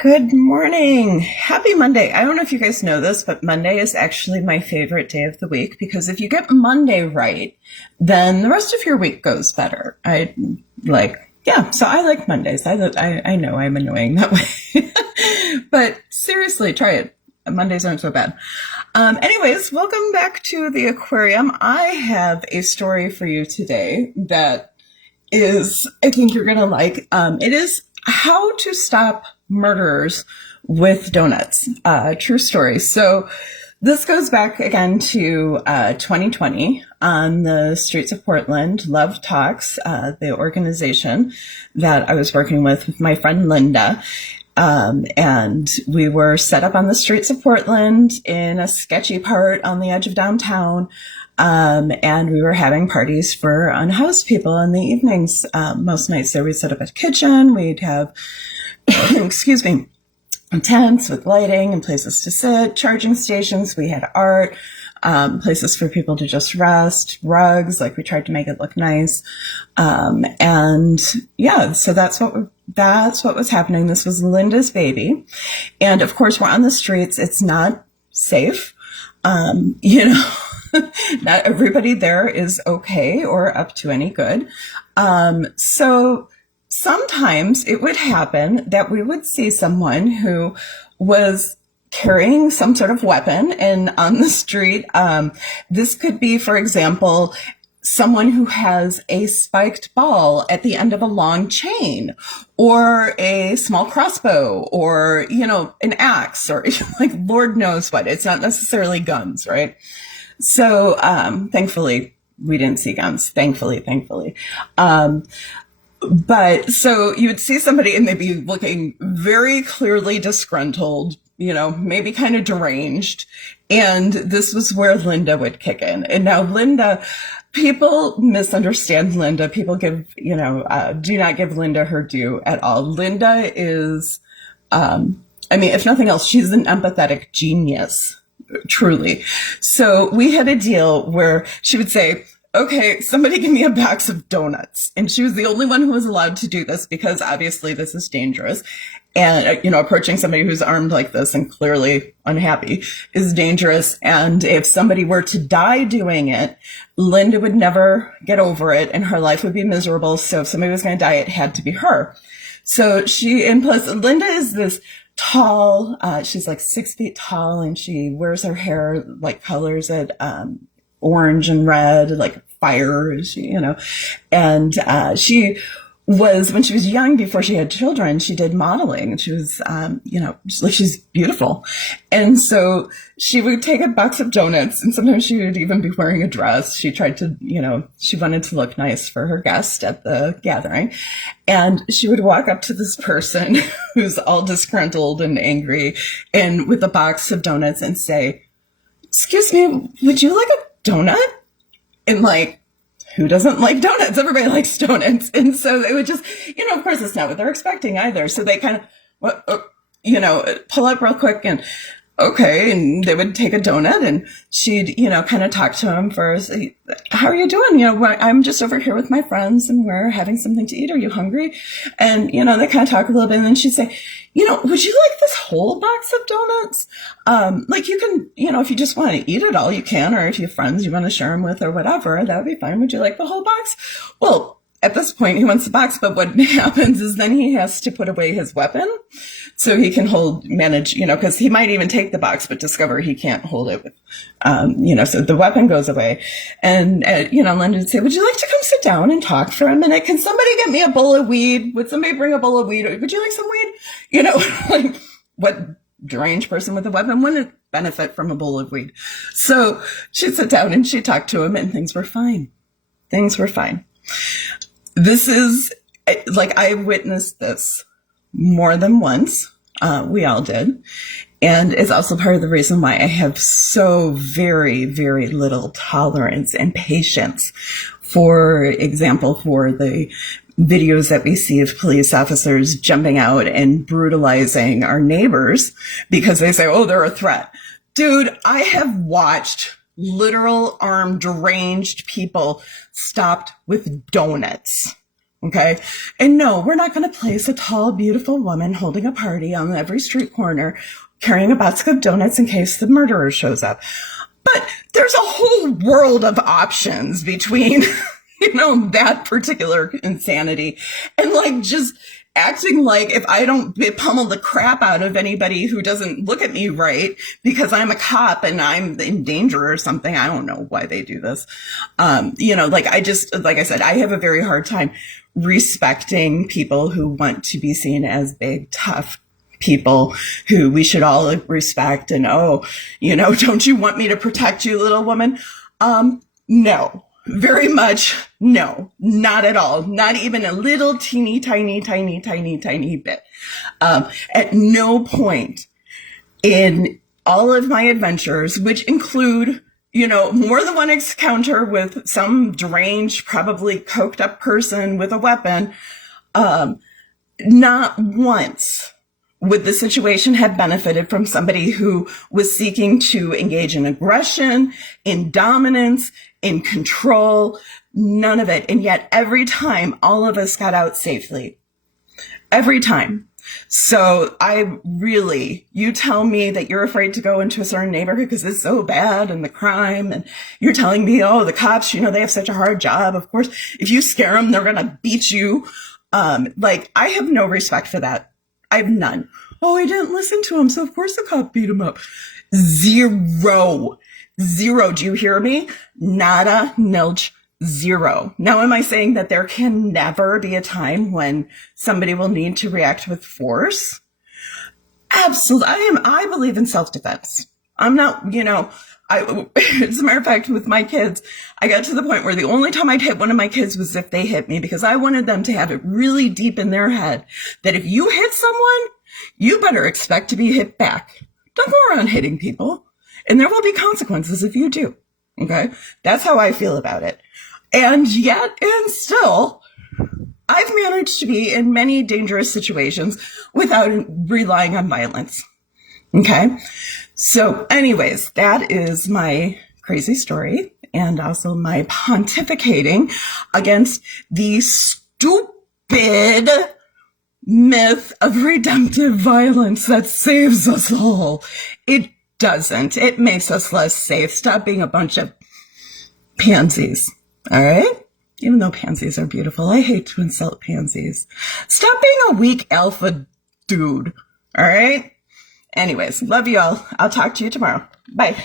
Good morning. Happy Monday. I don't know if you guys know this, but Monday is actually my favorite day of the week because if you get Monday right, then the rest of your week goes better. So I like Mondays. I know I'm annoying that way, but seriously, try it. Mondays aren't so bad. Anyways, welcome back to the aquarium. I have a story for you today that I think you're going to like. It is how to stop murderers with donuts. True story. So this goes back again to 2020 on the streets of Portland. Love Talks, the organization that I was working with my friend Linda. And we were set up on the streets of Portland in a sketchy part on the edge of downtown. And we were having parties for unhoused people in the evenings. Most nights there we'd set up a kitchen. We'd have, excuse me, tents with lighting and places to sit, charging stations. We had art, places for people to just rest, rugs. Like we tried to make it look nice. So that's what was happening. This was Linda's baby. And of course we're on the streets. It's not safe. Not everybody there is okay or up to any good. So sometimes it would happen that we would see someone who was carrying some sort of weapon and on the street. This could be, for example, someone who has a spiked ball at the end of a long chain or a small crossbow or, an axe or like Lord knows what. It's not necessarily guns, right? So, thankfully we didn't see guns. Thankfully. But so you would see somebody and they'd be looking very clearly disgruntled, maybe kind of deranged. And this was where Linda would kick in. And now Linda, people misunderstand Linda. People do not give Linda her due at all. Linda is, if nothing else, she's an empathetic genius. Truly. So we had a deal where she would say, okay, somebody give me a box of donuts. And she was the only one who was allowed to do this because obviously this is dangerous. And, approaching somebody who's armed like this and clearly unhappy is dangerous. And if somebody were to die doing it, Linda would never get over it and her life would be miserable. So if somebody was going to die, it had to be her. So plus Linda is this tall, she's like 6 feet tall and she wears her hair like colors at, orange and red, like fire, and, she was, when she was young, before she had children, she did modeling. She was, she's beautiful. And so she would take a box of donuts and sometimes she would even be wearing a dress. She tried to, she wanted to look nice for her guest at the gathering. And she would walk up to this person who's all disgruntled and angry and with a box of donuts and say, excuse me, would you like a donut? And who doesn't like donuts? Everybody likes donuts. And so they would just, of course it's not what they're expecting either. So they kind of, pull up real quick and okay. And they would take a donut and she'd, kind of talk to him first. How are you doing? I'm just over here with my friends and we're having something to eat. Are you hungry? And, they kind of talk a little bit and then she'd say, would you like this whole box of donuts? You can, if you just want to eat it all, you can, or if you have friends you want to share them with or whatever, that would be fine. Would you like the whole box? Well, at this point he wants the box, but what happens is then he has to put away his weapon so he can manage, cause he might even take the box, but discover he can't hold it with, so the weapon goes away and, Linda would say, would you like to come sit down and talk for a minute? Can somebody get me a bowl of weed? Would somebody bring a bowl of weed? Would you like some weed? What deranged person with a weapon wouldn't benefit from a bowl of weed? So she'd sit down and she'd talk to him and things were fine. This is I witnessed this more than once. We all did. And it's also part of the reason why I have so very, very little tolerance and patience, for example, for the videos that we see of police officers jumping out and brutalizing our neighbors because they say, oh, they're a threat. Dude, I have watched literal armed, deranged people stopped with donuts. Okay. And no, we're not going to place a tall, beautiful woman holding a party on every street corner, carrying a basket of donuts in case the murderer shows up. But there's a whole world of options between, that particular insanity and like just acting like if I don't pummel the crap out of anybody who doesn't look at me right because I'm a cop and I'm in danger or something. I don't know why they do this. Like I said, I have a very hard time respecting people who want to be seen as big, tough people who we should all respect. And, don't you want me to protect you, little woman? No. Very much no, not at all. Not even a little teeny tiny bit. At no point in all of my adventures, which include, more than one encounter with some deranged, probably coked up person with a weapon, not once would the situation have benefited from somebody who was seeking to engage in aggression, in dominance, in control, none of it. And yet every time all of us got out safely, every time. So you tell me that you're afraid to go into a certain neighborhood because it's so bad and the crime, and you're telling me, the cops, they have such a hard job. Of course, if you scare them, they're going to beat you. I have no respect for that. I have none. Oh, I didn't listen to him, so of course the cop beat him up. Zero. Do you hear me? Nada, nilch, zero. Now, am I saying that there can never be a time when somebody will need to react with force? Absolutely. I believe in self-defense. I'm not, as a matter of fact, with my kids, I got to the point where the only time I'd hit one of my kids was if they hit me, because I wanted them to have it really deep in their head that if you hit someone, you better expect to be hit back. Don't go around hitting people. And there will be consequences if you do. Okay? That's how I feel about it. And yet, and still, I've managed to be in many dangerous situations without relying on violence. Okay? So anyways, that is my crazy story and also my pontificating against the stupid myth of redemptive violence that saves us all. It doesn't. It makes us less safe. Stop being a bunch of pansies. All right? Even though pansies are beautiful, I hate to insult pansies. Stop being a weak alpha dude. All right? Anyways, love you all. I'll talk to you tomorrow. Bye.